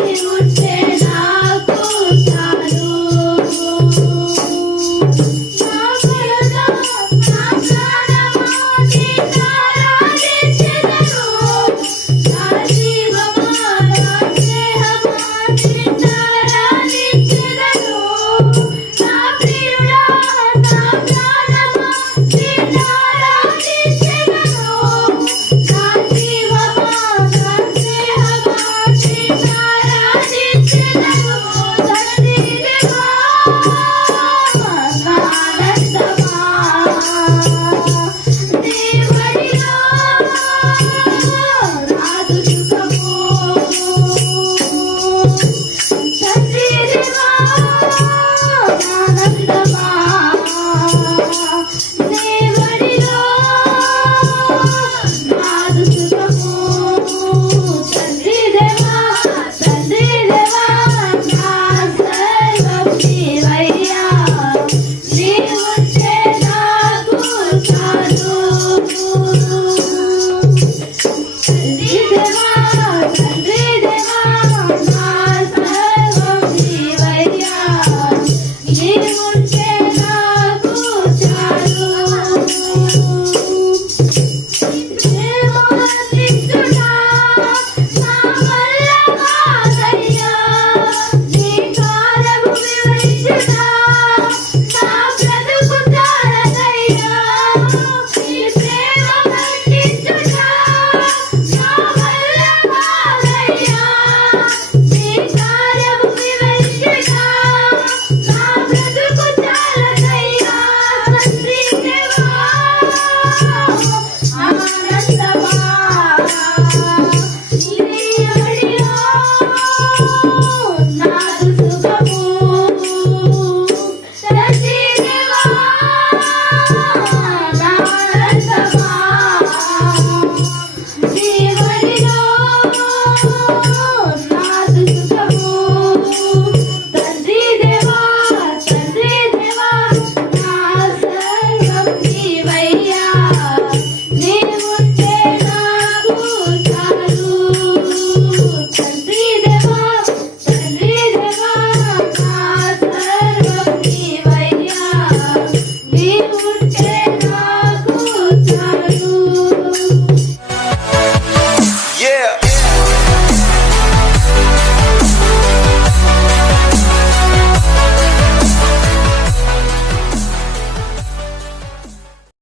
Bye.